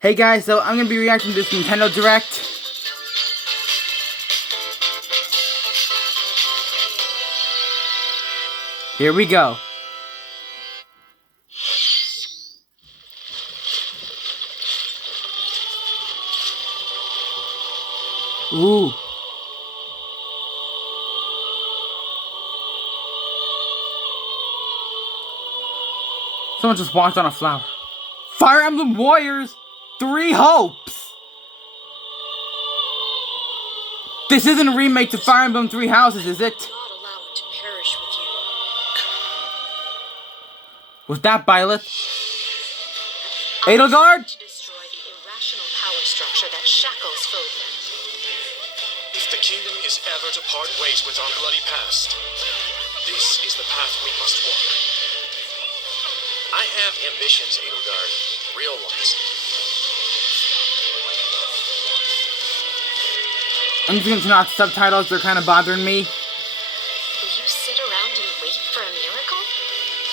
Hey guys, so I'm going to be reacting to this Nintendo Direct. Here we go. Ooh. Someone just walked on a flower. Fire Emblem Warriors 3 Hopes! This isn't a remake to Fire Emblem 3 Houses, is it? Not allow it to perish with you. Was that Byleth? Edelgard? To destroy the irrational power structure that shackles Fable. If the kingdom is ever to part ways with our bloody past, this is the path we must walk. I have ambitions, Edelgard. Real ones. I'm just gonna turn off subtitles, they're kind of bothering me. Will you sit around and wait for a miracle?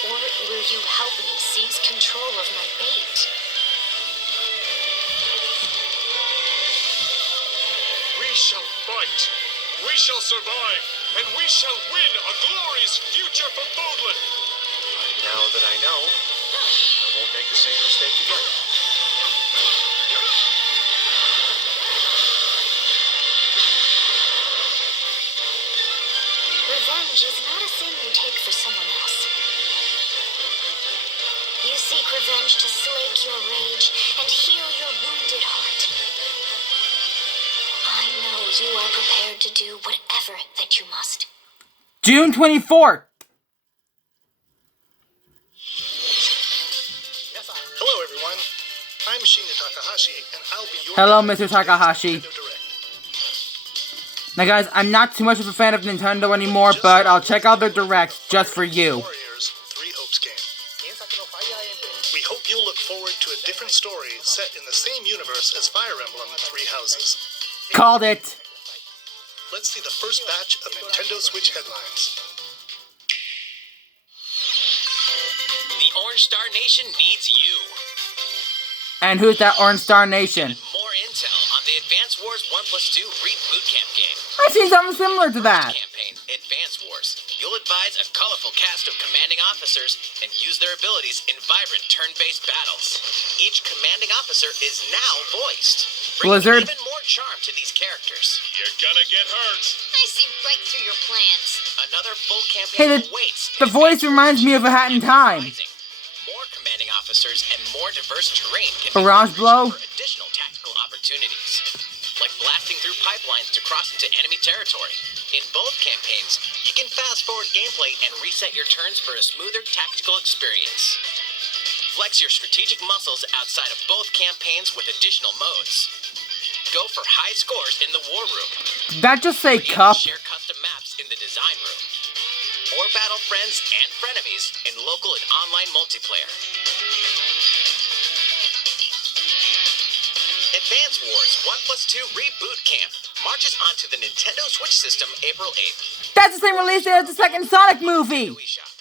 Or will you help me seize control of my fate? We shall fight. We shall survive. And we shall win a glorious future for Bodlin. Now that I know, I won't make the same mistake again. Revenge is not a sin you take for someone else. You seek revenge to slake your rage and heal your wounded heart. I know you are prepared to do whatever that you must. June 24th! Hello everyone, I'm Shinya Takahashi, and I'll be your Hello, guide Mr. for today's Takahashi. Nintendo Direct. Now guys, I'm not too much of a fan of Nintendo anymore, but I'll check out their directs just for you. Warriors 3 Hopes game. We hope you'll look forward to a different story set in the same universe as Fire Emblem 3 Houses. Called it! Let's see the first batch of Nintendo Switch headlines. The Orange Star Nation needs you. And who's that Orange Star Nation? More intel on the Advance Wars Oneplus 2 Reboot Camp game. I've seen something similar to that. Campaign, Advance Wars. You'll advise a colorful cast of commanding officers and use their abilities in vibrant turn-based battles. Each commanding officer is now voiced, bringing Blizzard. even more charm to these characters. You're gonna get hurt. I see right through your plans. Another full Hey, campaign awaits. the voice reminds me of A Hat in Time. More commanding officers and more diverse terrain can Barrage be blow? for additional tactical opportunities, like blasting through pipelines to cross into enemy territory. In both campaigns, you can fast-forward gameplay and reset your turns for a smoother tactical experience. Flex your strategic muscles outside of both campaigns with additional modes. Go for high scores in the War Room. Did that just say Create cup? and share custom maps in the Design Room. Or battle friends and frenemies in local and online multiplayer. Advance Wars 1+2 Reboot Camp marches onto the Nintendo Switch system April 8th. That's the same release date as the second Sonic movie! eShop.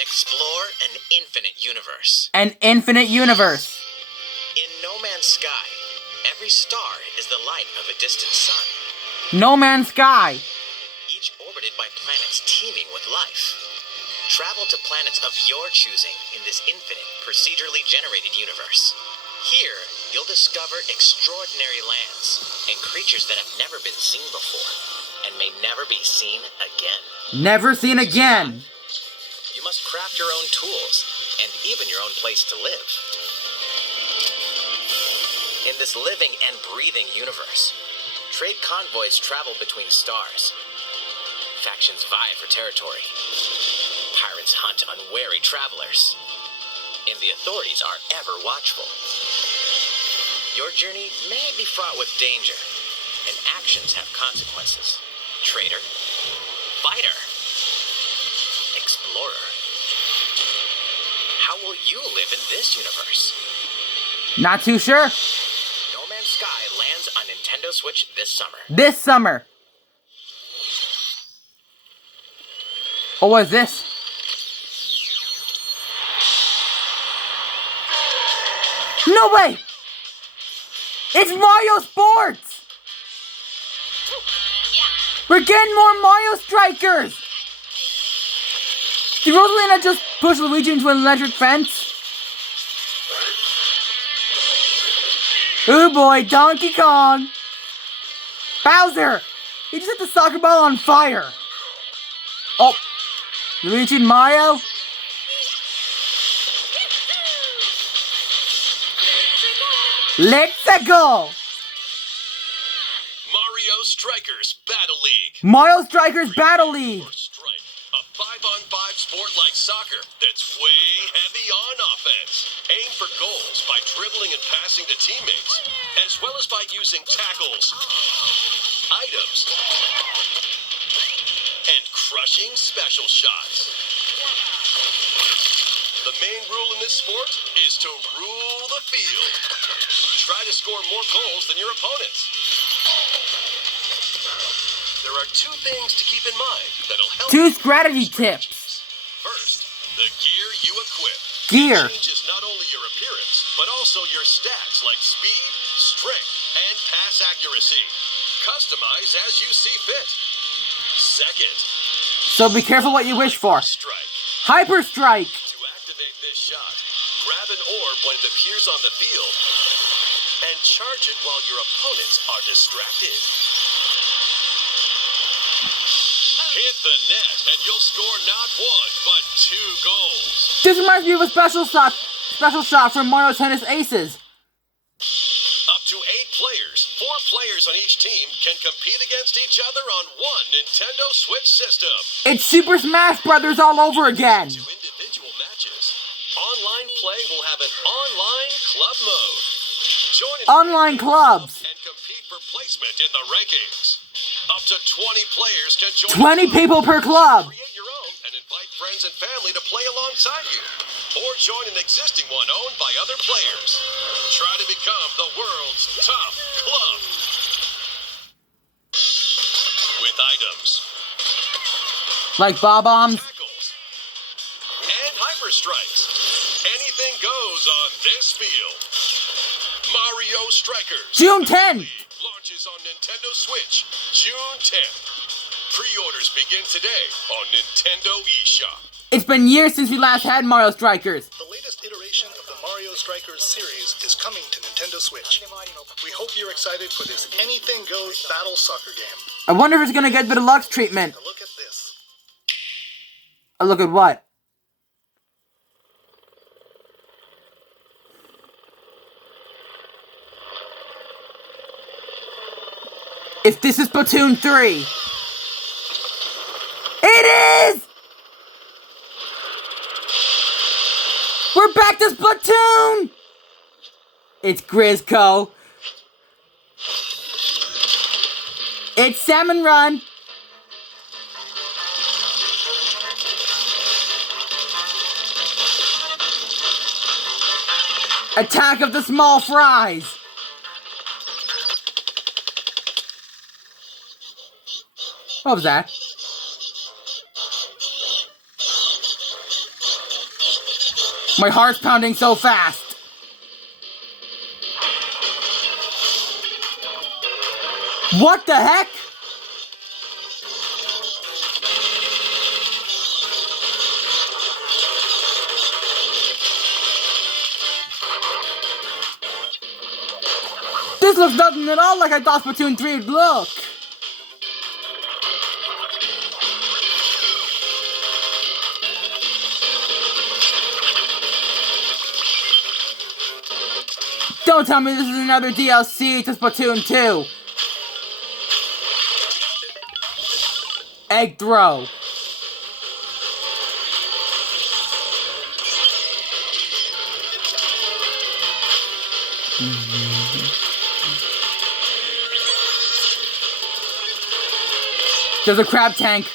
Explore an infinite universe. An infinite universe. In No Man's Sky, every star is the light of a distant sun, No Man's Sky. each orbited by planets teeming with life. Travel to planets of your choosing in this infinite, procedurally generated universe. Here, you'll discover extraordinary lands and creatures that have never been seen before and may never be seen again. Never seen again. You must craft your own tools and even your own place to live. In this living and breathing universe, trade convoys travel between stars. Factions vie for territory. Pirates hunt unwary travelers. And the authorities are ever watchful. Your journey may be fraught with danger, and actions have consequences. Traitor, fighter, explorer. How will you live in this universe? Not too sure. No Man's Sky lands on Nintendo Switch this summer. This summer. Oh, what is this? No way! It's Mario Sports! We're getting more Mario Strikers! Did Rosalina just push Luigi into an electric fence? Oh boy, Donkey Kong! Bowser! He just set the soccer ball on fire! Oh! Luigi and Mario? Let's go! Mario Strikers Battle League. Mario Strikers Battle League! Or Strike, a 5-on-5 sport like soccer that's way heavy on offense. Aim for goals by dribbling and passing to teammates, as well as by using tackles, items, and crushing special shots. The main rule in this sport is to rule the field. Try to score more goals than your opponents. There are 2 things to keep in mind that'll help 2 strategy tips. First, the gear you equip. Gear. It changes not only your appearance, but also your stats like speed, strength, and pass accuracy. Customize as you see fit. Second, So be careful what you wish for. strike. Hyper Strike! To activate this shot, grab an orb when it appears on the field, and charge it while your opponents are distracted. Hit the net, and you'll score not 1, but 2 goals. This reminds me of a special shot from Mario Tennis Aces. Up to 8 players, 4 players on each team can compete against each other on one Nintendo Switch system. It's Super Smash Brothers all over again. 2 individual matches. Online play will have an online club mode. Join in Online clubs. and compete for placement in the rankings. Up to 20 players can join. 20 people per club. Create your own and invite friends and family to play alongside you. Or join an existing one owned by other players. Try to become the world's top club. With items, Like Bob-ombs. tackles, and hyper strikes. Anything goes on this field. Mario Strikers June 10th. launches on Nintendo Switch June 10th. Pre-orders begin today on Nintendo eShop. It's been years since we last had Mario Strikers. The latest iteration of the Mario Strikers series is coming to Nintendo Switch. We hope you're excited for this anything goes battle soccer game. I wonder if it's gonna get the deluxe treatment. Now look at this. A look at what? If this is Splatoon 3. It is! We're back to Splatoon! It's Grizzco. It's Salmon Run. Attack of the Small Fries. What was that? My heart's pounding so fast. What the heck? This looks nothing at all like I thought Splatoon 3 would look. Don't tell me this is another DLC to Splatoon 2. Egg throw. There's a crab tank.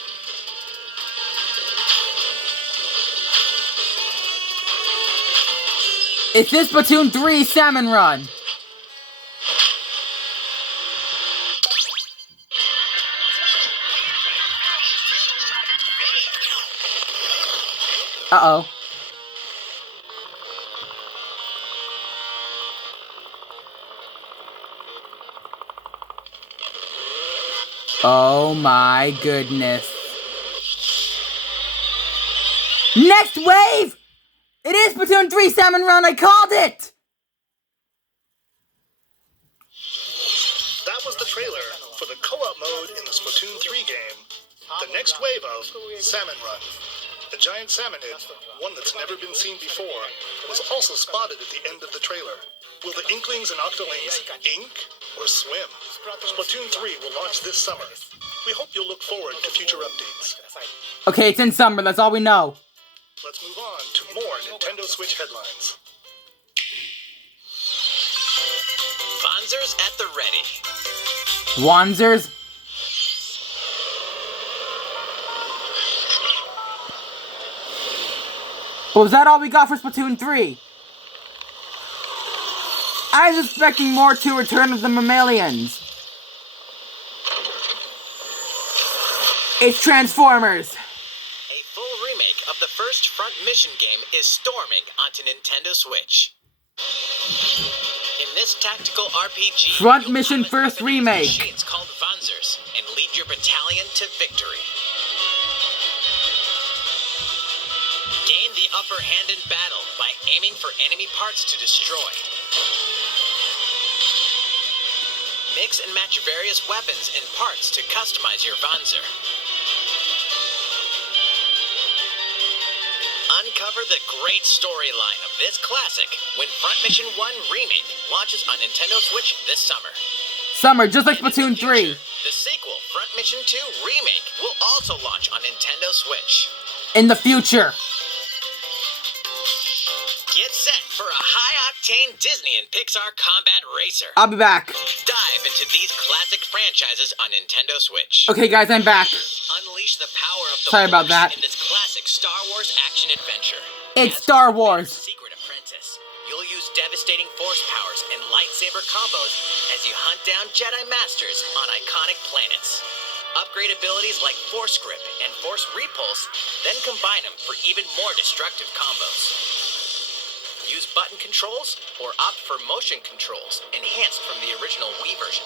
It's this Splatoon 3 Salmon Run. Uh-oh. Oh my goodness. Next wave! It is Splatoon 3 Salmon Run, I called it! That was the trailer for the co-op mode in the Splatoon 3 game. The next wave of Salmon Run. A giant salmonid, one that's never been seen before, was also spotted at the end of the trailer. Will the Inklings and Octolings ink or swim? Splatoon 3 will launch this summer. We hope you'll look forward to future updates. Okay, it's in summer, that's all we know. Let's move on to more Nintendo Switch headlines. Fonzers at the ready. Wanzers? But was that all we got for Splatoon 3? I was expecting more to Return of the Mammalians. It's Transformers. A full remake of the first Front Mission game is storming onto Nintendo Switch. In this tactical RPG, Front you'll Mission pilot first weaponized remake. machines called Fonzers and lead your battalion to victory. Gain the upper hand in battle by aiming for enemy parts to destroy. Mix and match various weapons and parts to customize your Fonzer. Uncover the great storyline of this classic when Front Mission 1 Remake launches on Nintendo Switch this summer. Summer, just like And in Splatoon the 3. future, the sequel, Front Mission 2 Remake, will also launch on Nintendo Switch. In the future. Get set for a high-octane Disney and Pixar combat racer. I'll be back. Dive into these classic franchises on Nintendo Switch. Okay, guys, I'm back. Unleash the power of the Sorry about Force that. in this classic Star Wars action adventure. It's As Star Darth Wars. Vader's secret apprentice, you'll use devastating force powers and lightsaber combos as you hunt down Jedi Masters on iconic planets. Upgrade abilities like Force Grip and Force Repulse, then combine them for even more destructive combos. Use button controls or opt for motion controls, enhanced from the original Wii version.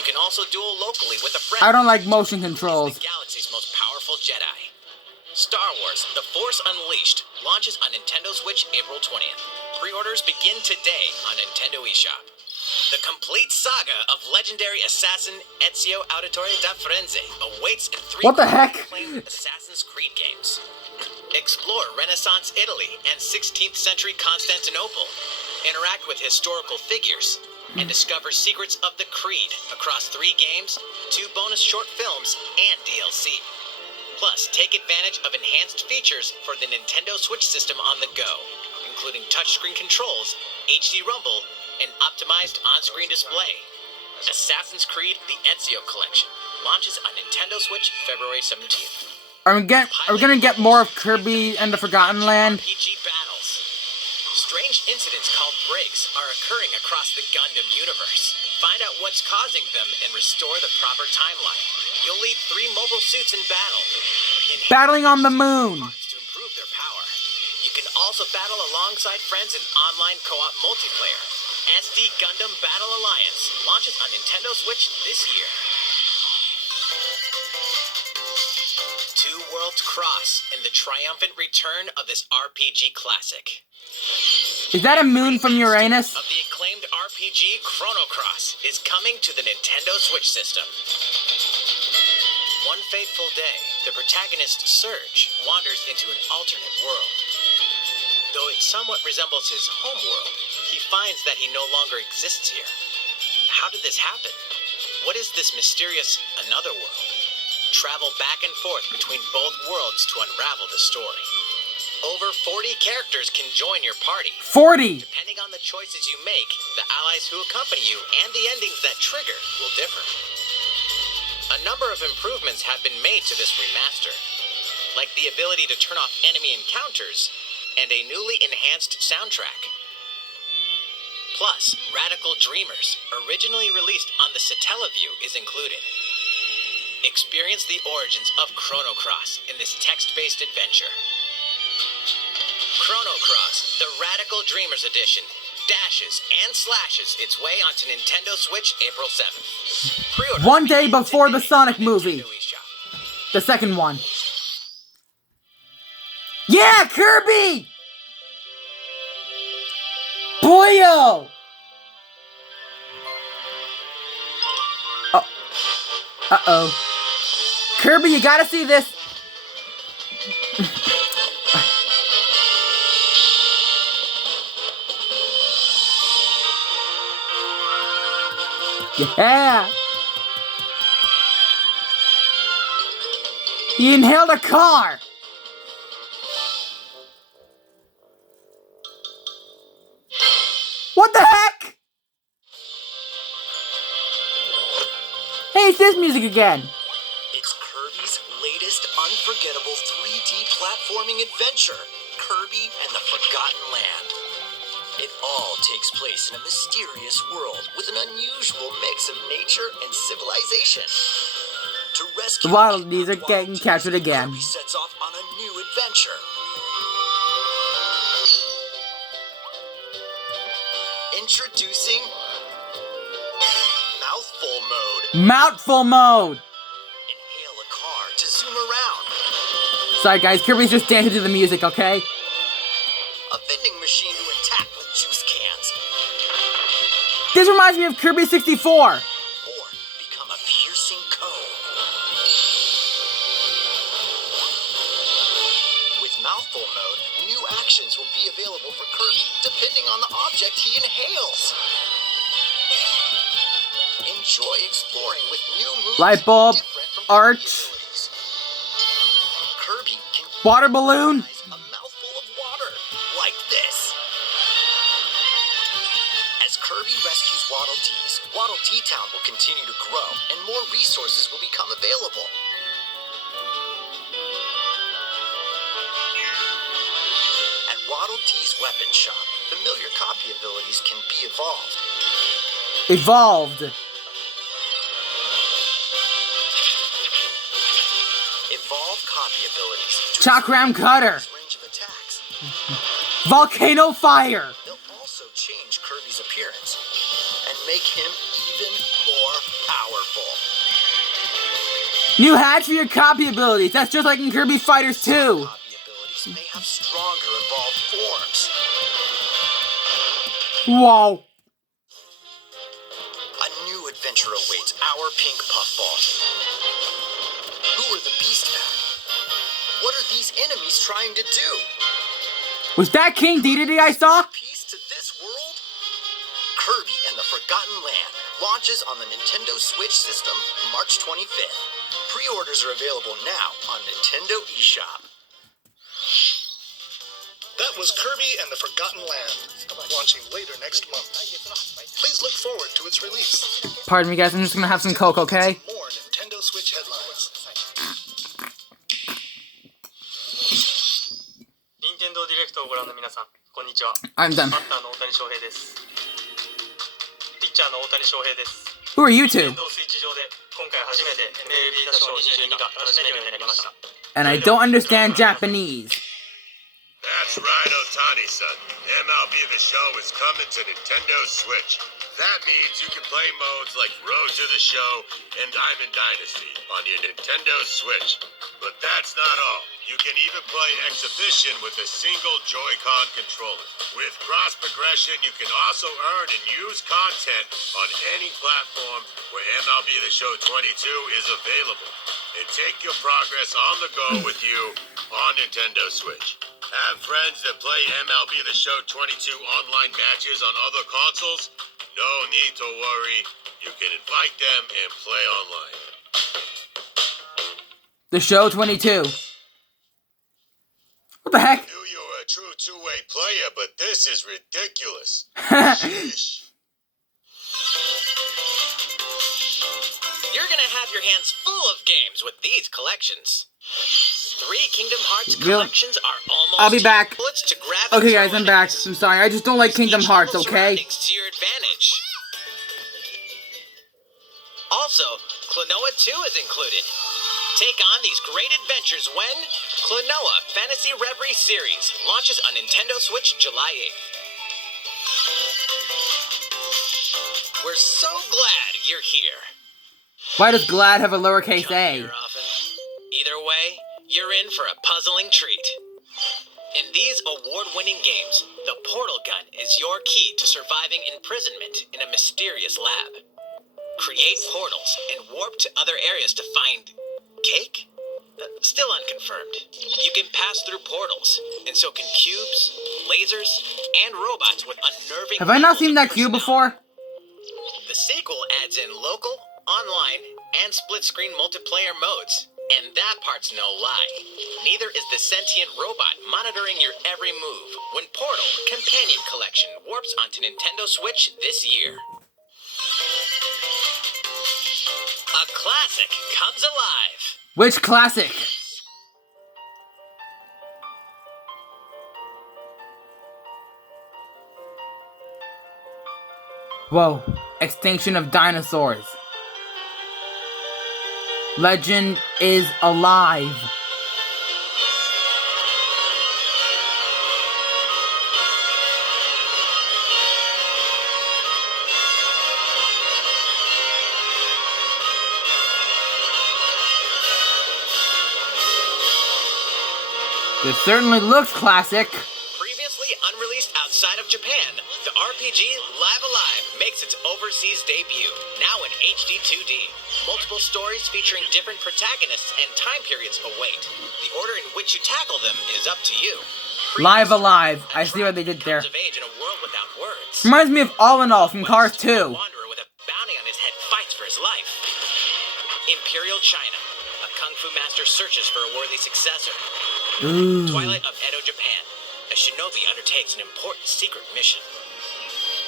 You can also duel locally with a friend. I don't like motion He's controls. the galaxy's most powerful Jedi. Star Wars: The Force Unleashed launches on Nintendo Switch April 20th. Pre-orders begin today on Nintendo eShop. The complete saga of legendary assassin Ezio Auditore da Firenze awaits in 3 What the heck? acclaimed Assassin's Creed games. Explore Renaissance Italy and 16th century Constantinople. Interact with historical figures and discover secrets of the Creed across 3 games, 2 bonus short films, and DLC. Plus, take advantage of enhanced features for the Nintendo Switch system on the go, including touchscreen controls, HD Rumble, and optimized on-screen display. Assassin's Creed: The Ezio Collection launches on Nintendo Switch February 17th. Are we gonna get more of Kirby and the Forgotten Land? RPG battles. Strange incidents called breaks are occurring across the Gundam universe. Find out what's causing them and restore the proper timeline. You'll lead 3 mobile suits in battle. Enhance Battling on the moon. parts to improve their power. You can also battle alongside friends in online co-op multiplayer. SD Gundam Battle Alliance launches on Nintendo Switch this year. Two Worlds Cross in the triumphant return of this RPG classic. Is that a moon from Uranus? Of the acclaimed RPG Chrono Cross is coming to the Nintendo Switch system. One fateful day, the protagonist Surge wanders into an alternate world. Though it somewhat resembles his home world, he finds that he no longer exists here. How did this happen? What is this mysterious another world? Travel back and forth between both worlds to unravel the story. Over 40 characters can join your party. 40! Depending on the choices you make, the allies who accompany you and the endings that trigger will differ. A number of improvements have been made to this remaster, like the ability to turn off enemy encounters and a newly enhanced soundtrack. Plus, Radical Dreamers, originally released on the Satellaview, is included. Experience the origins of Chrono Cross in this text-based adventure. Chrono Cross, the Radical Dreamers Edition, dashes, and slashes its way onto Nintendo Switch April 7th. Pre-order One day before the Sonic movie. Nintendo eShop. The second one. Yeah, Kirby! Boyo! Oh. Uh-oh. Kirby, you gotta see this. Yeah! He inhaled a car! What the heck? Hey, it's this music again. It's Kirby's latest unforgettable 3D platforming adventure, Kirby and the Forgotten Land. It all takes place in a mysterious world with an unusual mix of nature and civilization. To rescue The Wild Dees are getting captured again. Kirby sets off on a new adventure. Introducing Mouthful Mode. Mouthful mode! Inhale a car to zoom around. Sorry guys, Kirby's just dancing to the music, okay? A vending machine to attack with juice cans. This reminds me of Kirby 64! Or become a piercing cone. With Mouthful Mode, new actions will be available for Kirby depending on the object he inhales. Enjoy exploring with new moves Light bulb, different from arch. Kirby abilities. Kirby can Water balloon? a mouthful of water, like this. As Kirby rescues Waddle Dees, Waddle Dee Town will continue to grow, and more resources will become available. At Waddle Dee's weapon shop, familiar copy abilities can be evolved. Evolved. Evolve copy abilities to Chakram Cutter. expand range of attacks. Volcano Fire. They'll also change Kirby's appearance and make him even more powerful. New hats for your copy abilities. That's just like in Kirby Fighters 2. Copy abilities may have stronger evolved forms. Whoa. A new adventure awaits our pink puffball. Who are the Beast Pack? What are these enemies trying to do? Was that King Dedede I saw? Piece to this world? Kirby and the Forgotten Land launches on the Nintendo Switch system March 25th. Pre-orders are available now on Nintendo eShop. That was Kirby and the Forgotten Land, launching later next month. Please look forward to its release. Pardon me guys, I'm just gonna have some Coke, okay? More Nintendo Switch headlines. 任天堂ディレクトをご覧の皆さん、こんにちは。 I'm done. バッターの大谷翔平です。ピッチャーの大谷翔平です。 Who are you 任天 two? 堂スイッチ上で今回初めて MLB 打賞22が楽しめるようになりました。 And I don't understand Japanese. That's right, Otani-san. MLB The Show is coming to Nintendo Switch. That means you can play modes like Road to the Show and Diamond Dynasty on your Nintendo Switch. But that's not all. You can even play Exhibition with a single Joy-Con controller. With cross progression, you can also earn and use content on any platform where MLB The Show 22 is available. And take your progress on the go with you on Nintendo Switch. Have friends that play MLB The Show 22 online matches on other consoles? No need to worry. You can invite them and play online. The show 22. What the heck? Knew you were a true two-way player, but this is ridiculous. Sheesh. You're gonna have your hands full of games with these collections. 3 Kingdom Hearts Real- collections are almost I'll be back. bullets to grab and Okay throw guys, I'm back. enemies. I'm sorry, I just don't like Kingdom Each Hearts, level's okay? surroundings to your advantage. Also, Klonoa 2 is included. Take on these great adventures when Klonoa Fantasy Reverie Series launches on Nintendo Switch July 8th. We're so glad you're here. Why does glad have a lowercase Come a? here often. Either way, you're in for a puzzling treat. In these award-winning games, the portal gun is your key to surviving imprisonment in a mysterious lab. Create portals and warp to other areas to find... cake? Still unconfirmed. You can pass through portals, and so can cubes, lasers, and robots with unnerving... Have I not levels seen of that cube personality. before? The sequel adds in local, online, and split-screen multiplayer modes. And that part's no lie. Neither is the sentient robot monitoring your every move when Portal Companion Collection warps onto Nintendo Switch this year. A classic comes alive. Which classic? Whoa. Extinction of dinosaurs. Legend is alive. This certainly looks classic. Previously unreleased outside of Japan, the RPG Live Alive makes its overseas debut, now in HD 2D. Multiple stories featuring different protagonists and time periods await. The order in which you tackle them is up to you. Live Alive. I see what they did there. Comes of age in a world without words. Reminds me of All in All from Cars 2. A wanderer with a bounty on his head fights for his life. Imperial China. A kung fu master searches for a worthy successor. Ooh. Twilight of Edo, Japan. A shinobi undertakes an important secret mission.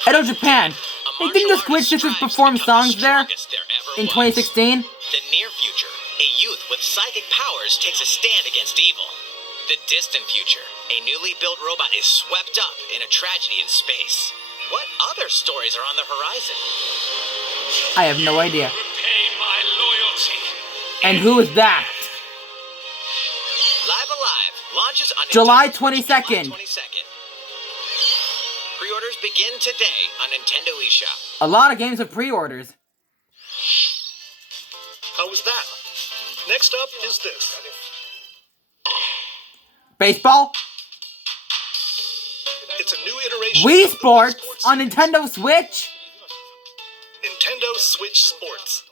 Edo, Japan. Hey, didn't the Squid Sisters perform songs there in 2016? The near future. A youth with psychic powers takes a stand against evil. The distant future. A newly built robot is swept up in a tragedy in space. What other stories are on the horizon? I have no idea. Repay my loyalty. And who is that? Live Alive launches on July Nintendo- 22nd. July 22nd. Pre-orders begin today on Nintendo eShop. A lot of games have pre-orders. How was that? Next up is this. Baseball? It's a new iteration Wii of the Sports Sports on series. Nintendo Switch? Nintendo Switch Sports.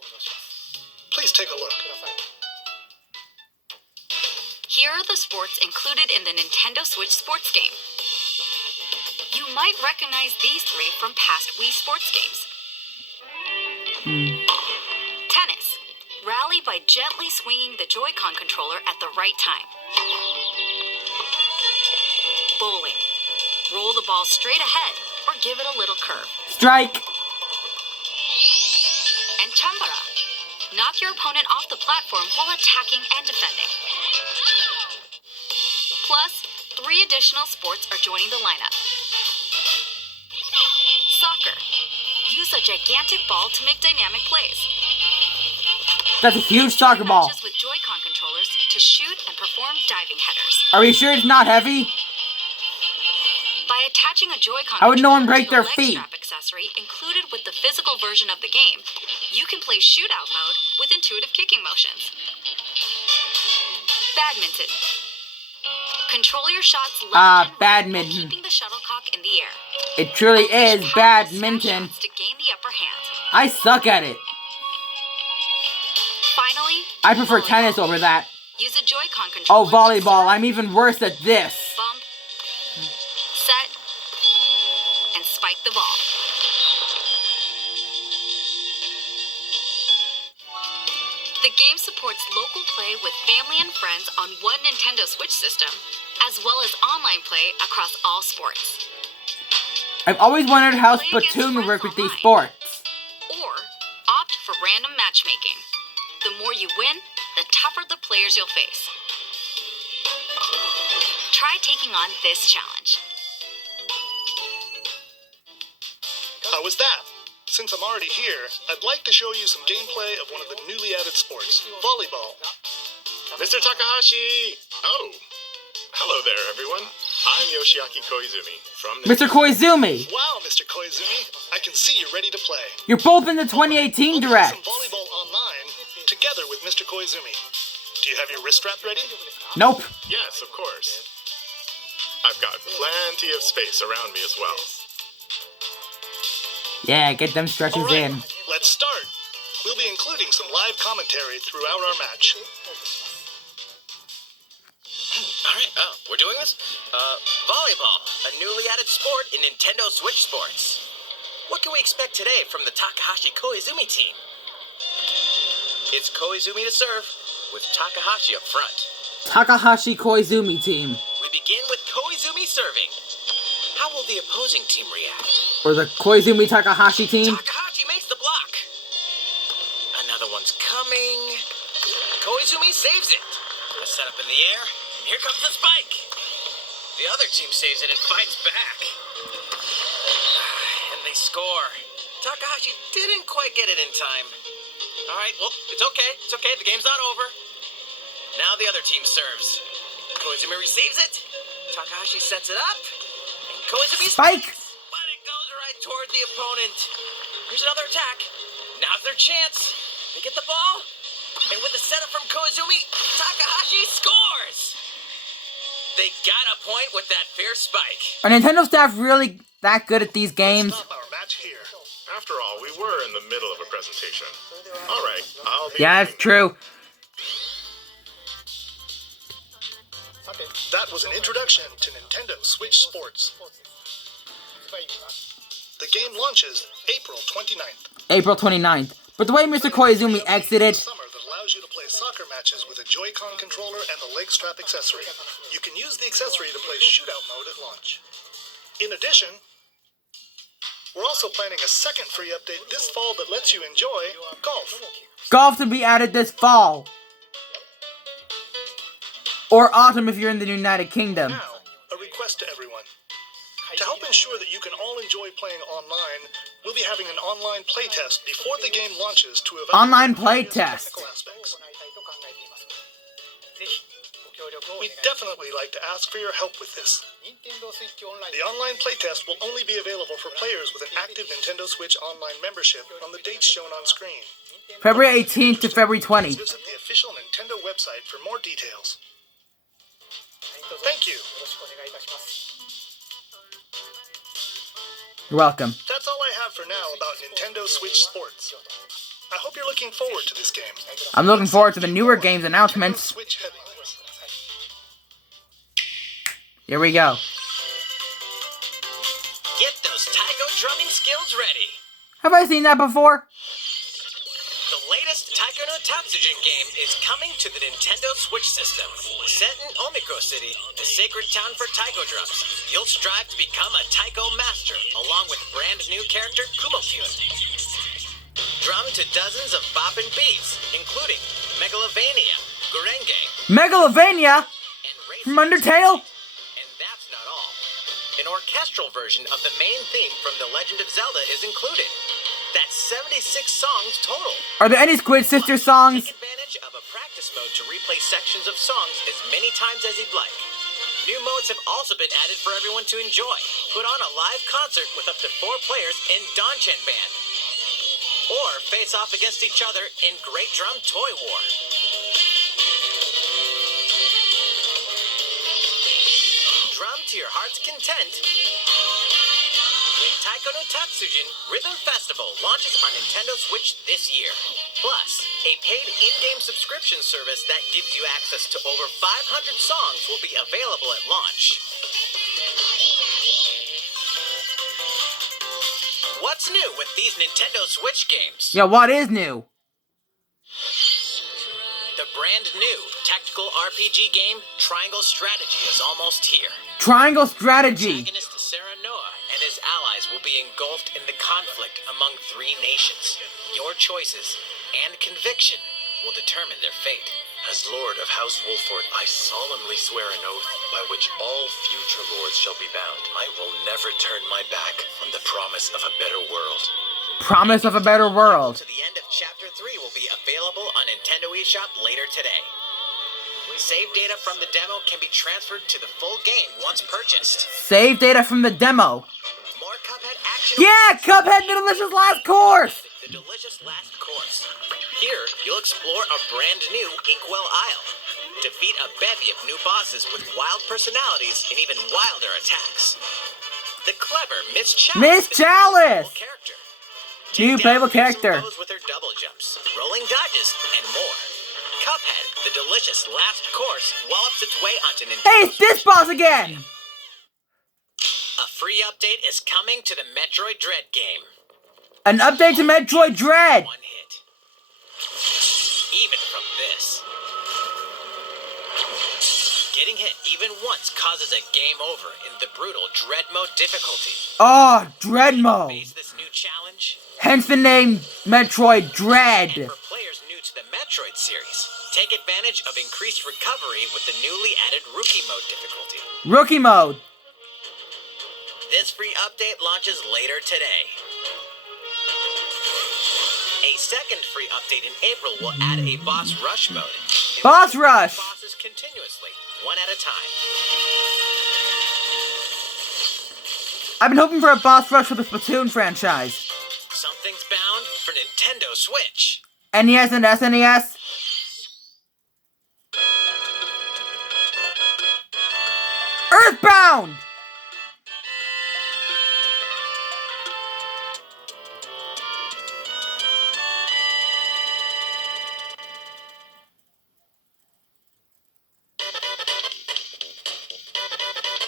Please take a look. Here are the sports included in the Nintendo Switch sports game. You might recognize these three from past Wii sports games. Tennis. Rally by gently swinging the Joy-Con controller at the right time. Bowling. Roll the ball straight ahead or give it a little curve. Strike. And Chambara. Knock your opponent off the platform while attacking and defending. Plus, 3 additional sports are joining the lineup. Soccer. Use a gigantic ball to make dynamic plays. That's a huge soccer ball. Matches with Joy-Con controllers to shoot and perform diving headers. Are we sure it's not heavy? By attaching a Joy-Con How would no one controller break to the their leg feet? strap accessory included with the physical version of the game, you can play shootout mode with intuitive kicking motions. Badminton. Control your shots left and right while badminton. keeping the shuttlecock in the air. It truly is Use powerful badminton. snapshots to gain the upper hand. I suck at it. Finally, I prefer volleyball. tennis over that. Use a Joy-Con Oh, controller. to volleyball. serve, I'm even worse at this. bump, set, and spike the ball. The game supports local play with family and friends on one Nintendo Switch system, as well as online play across all sports. I've always wondered how Play against Splatoon would work friends with these online. sports. Or opt for random matchmaking. The more you win, the tougher the players you'll face. Try taking on this challenge. How was that? Since I'm already here, I'd like to show you some gameplay of one of the newly added sports, volleyball. Mr. Takahashi! Oh, hello there, everyone. I'm Yoshiaki Koizumi from Mr. Koizumi! Wow, Mr. Koizumi, I can see you're ready to play. You're both in the 2018 We'll play Direct! some volleyball online together with Mr. Koizumi. Do you have your wrist strap ready? Nope. Yes, of course. I've got plenty of space around me as well. Yeah, get them stretches All right, in. let's start. We'll be including some live commentary throughout our match. Alright, we're doing this? Volleyball, a newly added sport in Nintendo Switch Sports. What can we expect today from the Takahashi Koizumi team? It's Koizumi to serve, with Takahashi up front. Takahashi Koizumi team. We begin with Koizumi serving. How will the opposing team react? Or the Koizumi Takahashi team. Takahashi makes the block. Another one's coming. Koizumi saves it. A setup in the air. Here comes the spike. The other team saves it and fights back. And they score. Takahashi didn't quite get it in time. All right, well, it's okay. It's okay. The game's not over. Now the other team serves. Koizumi receives it. Takahashi sets it up. And Koizumi Spike! but it goes right toward the opponent. Here's another attack. Now's their chance. They get the ball. And with the setup from Koizumi, Takahashi scores! They got a point with that fierce spike. Are Nintendo staff really that good at these games? Let's stop our match here. After all, we were in the middle of a presentation. Alright, I'll be... Yeah, that's true. That was an introduction to Nintendo Switch Sports. The game launches April 29th. April 29th. But the way Mr. Koizumi exited... Summer that allows you to play soccer matches with a Joy-Con controller and the leg strap accessory. You can use the accessory to play shootout mode at launch. In addition, we're also planning a second free update this fall that lets you enjoy golf. Golf to be added this fall. Or autumn if you're in the United Kingdom. Now, a request to everyone. To help ensure that you can all enjoy playing online, we'll be having an online playtest before the game launches to evaluate Online various playtest. technical aspects. We'd definitely like to ask for your help with this. The online playtest will only be available for players with an active Nintendo Switch Online membership on the dates shown on screen. February 18th to February 20th. Visit the official Nintendo website for more details. Thank you. You're welcome. That's all I have for now about Nintendo Switch Sports. I hope you're looking forward to this game. I'm looking forward to the newer games announcements. Switch headlines. Here we go. Get those Taiko drumming skills ready. Have I seen that before? The latest Taiko no Tatsujin game is coming to the Nintendo Switch system. Set in Omiko City, the sacred town for Taiko drums, you'll strive to become a Taiko master, along with brand new character Kumo-kyun. Drum to dozens of boppin' beats, including Megalovania, Gurenge, Megalovania? and From Racing. Undertale? And that's not all. An orchestral version of the main theme from The Legend of Zelda is included. That's 76 songs total. Are there any Squid Sister songs? Take advantage of a practice mode to replay sections of songs as many times as you'd like. New modes have also been added for everyone to enjoy. Put on a live concert with up to 4 players in Danchan Band. Or face off against each other in Great Drum Toy War. Drum to your heart's content. When Taiko no Tatsujin Rhythm Festival launches on Nintendo Switch this year. Plus, a paid in-game subscription service that gives you access to over 500 songs will be available at launch. What's new with these Nintendo Switch games? Yeah, what is new? The brand new tactical RPG game Triangle Strategy is almost here. Triangle Strategy. Protagonist Sarah Noah and his allies will be engulfed in the conflict among 3 nations. Your choices and conviction will determine their fate. As Lord of House Wolford, I solemnly swear an oath by which all future lords shall be bound. I will never turn my back on the promise of a better world. Promise of a better world. To the end of Chapter 3 will be available on Nintendo eShop later today. Save data from the demo can be transferred to the full game once purchased. Save data from the demo. More Cuphead action. Yeah, Cuphead, the delicious last course. The delicious last course. Here, you'll explore a brand new Inkwell Isle. Defeat a bevy of new bosses with wild personalities and even wilder attacks. The clever Miss Chalice. Miss Chalice. Character. New playable character. With her double jumps, rolling dodges, and more. Cuphead, the delicious last course, wallops its way onto Nintendo. Hey, it's this boss again. A free update is coming to the Metroid Dread game. An update to Metroid Dread. One hit. Even from this. Getting hit even once causes a game over in the brutal Dread Mode difficulty. Oh, Dread Mode. Face this new challenge. Hence the name Metroid Dread. And for players new to the Metroid series, take advantage of increased recovery with the newly added Rookie Mode difficulty. Rookie Mode. This free update launches later today. A second free update in April will add a Boss Rush mode. Boss Rush. Bosses continuously, one at a time. I've been hoping for a boss rush for the Splatoon franchise. Something's bound for Nintendo Switch. NES and SNES. Earthbound!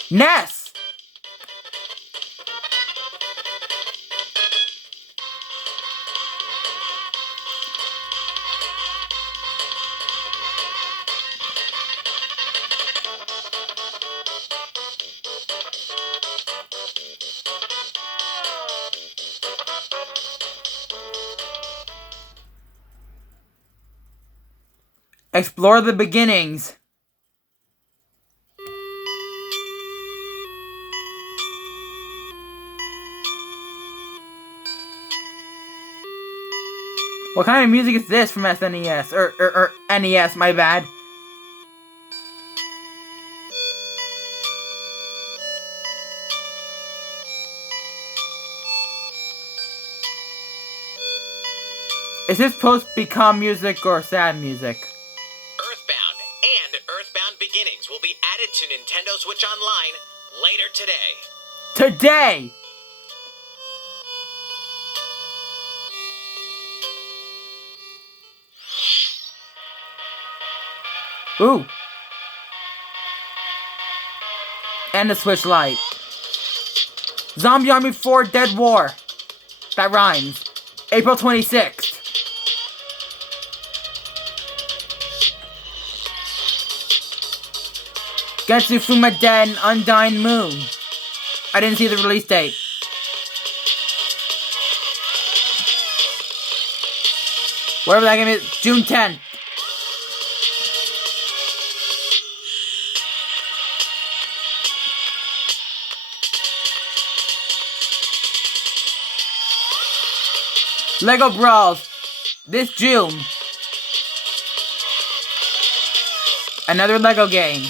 NES! Explore the beginnings. What kind of music is this from SNES? Or NES, my bad. Is this supposed to become music or sad music? Earthbound and Earthbound Beginnings will be added to Nintendo Switch Online later today. Today! Ooh. And the Switch Lite. Zombie Army 4 Dead War. That rhymes. April 26th. Getsu Fumaden Undying Moon. I didn't see the release date. Whatever that game is, June 10th. Lego Brawls, this June. Another Lego game.